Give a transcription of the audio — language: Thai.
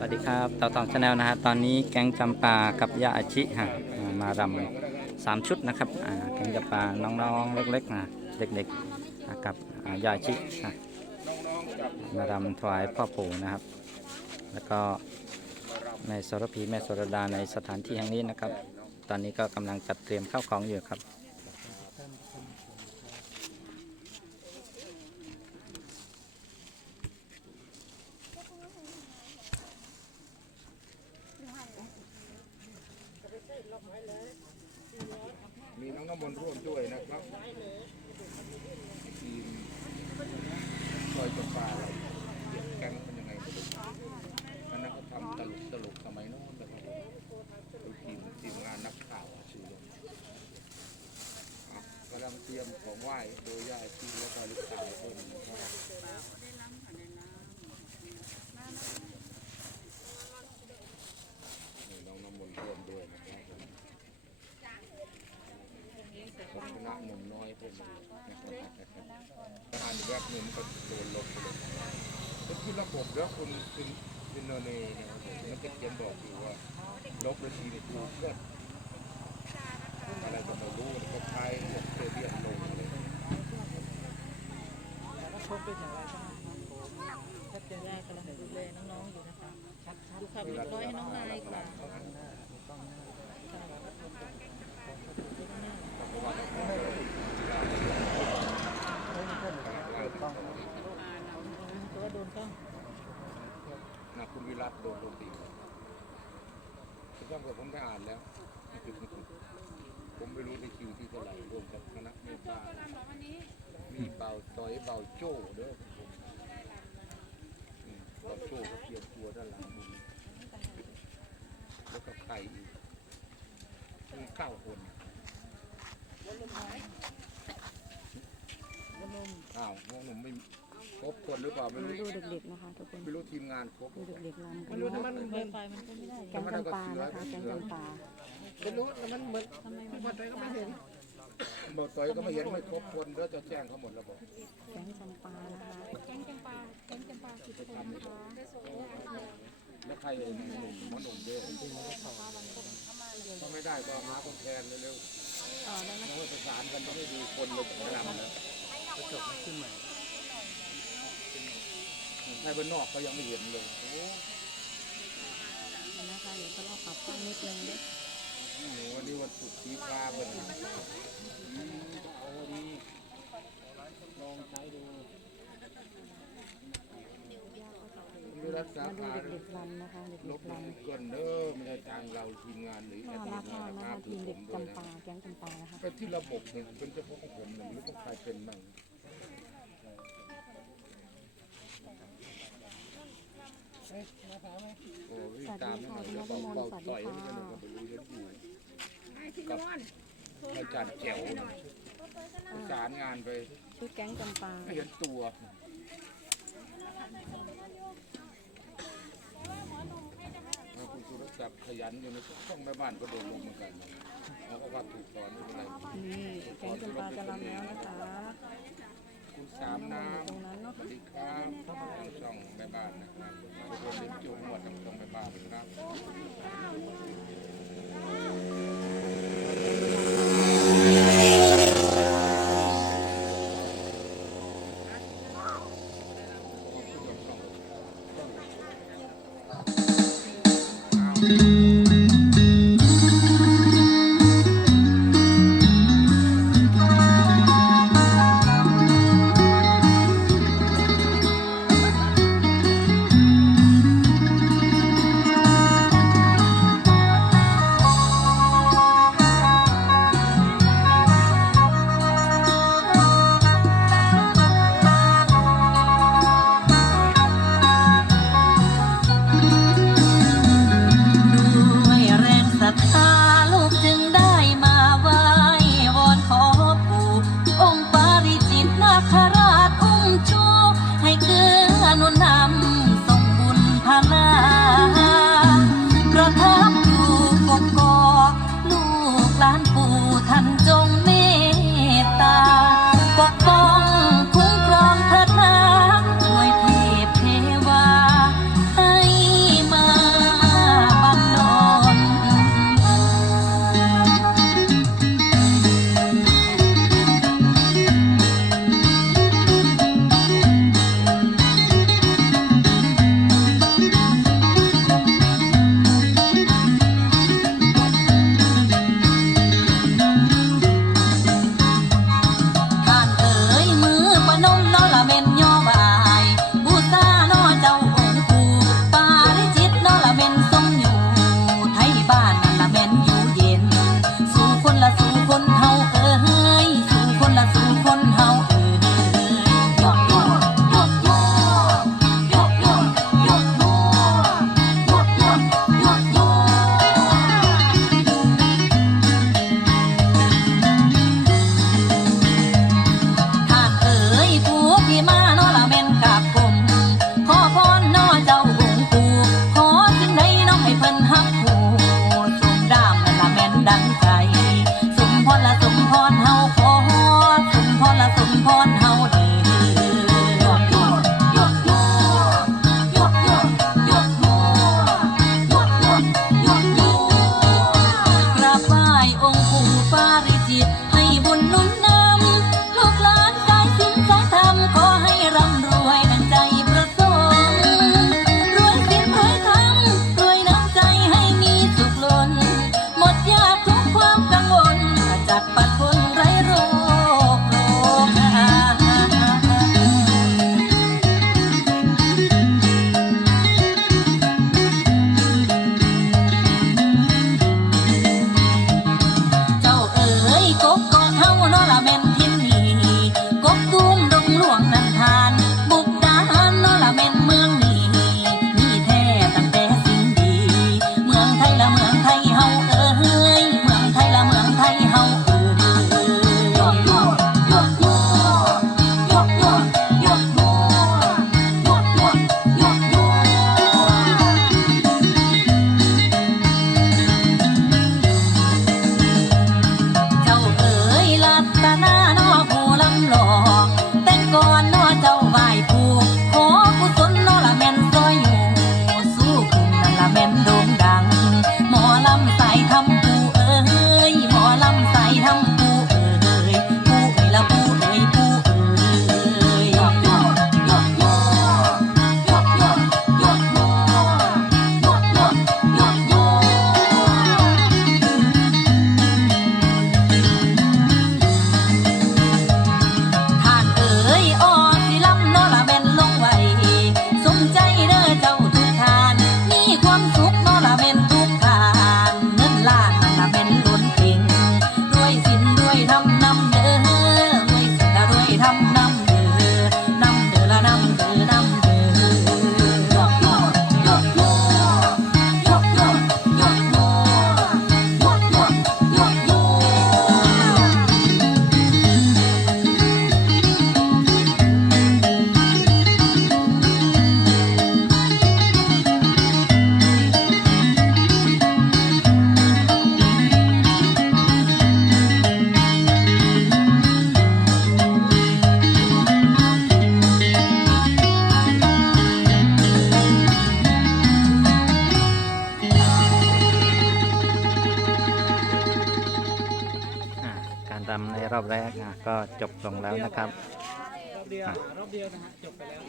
สวัสดีครับเต่าตองชาแนลนะฮะตอนนี้แก๊งจำปากับยาอาชิฮะมารำสามชุดนะครับแก๊งจำปาน้องๆเล็กๆนะเด็กๆกับยาอาชิฮะมารำถวายพ่อปู่นะครับ แล้วก็แม่สรพีแม่สรดาในสถานที่แห่งนี้นะครับ ตอนนี้ก็กำลังจัดเตรียมข้าวของอยู่ครับ มีน้องน้ำมนต์ร่วมด้วยนะครับทีมซอยจำปาเราเก็บแก๊งเป็นยังไงไม่รู้อันนั้นเขาทำตลกตลกสมัยโน้นนะครับดูทีมทีมงานนักข่าวชื่อกำลังเตรียมของไหว้โดยย่าชีและก็ลูกชายเพิ่มนะครับนี่น้องน้ำมนต์ร่วมด้วยนะครับผม ผมชนะหนุ่มน้อยผมอ่านแวบหนึ่งมันก็โดนลบไปเลยแล้วที่ระบบแล้วคุณคุณคุณโนเน่นะครับมันจะเขียนบอกอยู่ว่าลบแล้วทีนี่ถูกเกิดอะไรก็ไม่รู้ก็ใช้พวกเซเดียนลงเลยแล้วก็ชอบไปอย่ายกำลังดูแลน้องๆอยู่นะคะดูความเรียบร้อยให้น้องนายค่ะ ต้องนะคุณวิรัตโดนโดนตีคุณต้องกับผมไปอ่านแล้ว ผมไม่รู้ในคิวที่เท่าไหร่รวมกับคณะเมตตามีเบาต่อยเบาโจ้เด้อผมอืมเบาโจ้ก็เตรียมตัวด้านหลังมุมแล้วก็ไข่อีกมีเก้าคนอ้าวน้องหนุ่มไม่ บคนหรือเปล่าไม่รู้ดูเด็กๆนะคะทุกคนไม่รู้ทีมงานครบดูเด็กๆรำกัไม่นรู้นะนะมันไวไฟมันก็ไม่ได้แกงจำปานะคะแกงจำปาไม่รู้แล้วมันเหมือนหมดเลยก็ไม่เห็นบอกต่อยก็ไม่เห็นไม่ครบคนเด้อจะแจ้งเขาหมดแล้วบอกแกงจำปานะคะแล้วใครเองหนุ่มหมอหนุ่มเด้อถ้าไม่ได้ก็หาคนแทนเร็วอ๋อได้ไหมๆแล้วประสานกันต้องให้ดูคนเลยกระลำนะกระจกไม่ขึ้นใหม่ ใครบ้านนอกเขายังไม่เห็นเลยโอ้นะคะเดี๋ยวจะลอกปรับกล้องนิดนึงเด้อโหวันนี้วันศุกร์สีฟ้าเป็นอืมโอ้ดีลองใช้ดูไม่รักษามาดูการเด็กๆรำนะคะลเด็บกๆลรงเกินเด้อไม่ได้จ้างเราทีมงานหรือำแอน่าดมิรักนมากนะนะครัคะบทีมเด็กผมด้วยจำปานะแกงจำปานะคะเป็นที่ระบบหนึ่งเป็นเฉพาะของผมหนึ่งหรือต้องใครเป็นบ้าง โอ้ยตามไม่หน่อยแล้วเบาเบาต่อยไม่ใช่หนึ่งกับไปรู้เยอะอยู่กับอาจารย์แจ๋วประสานงานไปชุดแก๊งจำปาไม่เห็นตัวแล้วคุณสุรศักดิ์ขยันอยู่ในช่องแม่บ้านก็โดนลงเหมือนกันแล้วก็ว่าถูกสอนไม่เป็นไรนี่แก๊งจำปาจะรำแล้วนะคะ คุณสามน้ตรงนั้นำเนาะสวัสดีครับทางส่องแม่บ้านนะครับทุกคนเล่นจูงหมดทางส่องแม่บ้านนะครับ รอบแรกนะก็จบลงแล้วนะครับรอบเดียวรอบเดียวนะฮะจบไปแล้ว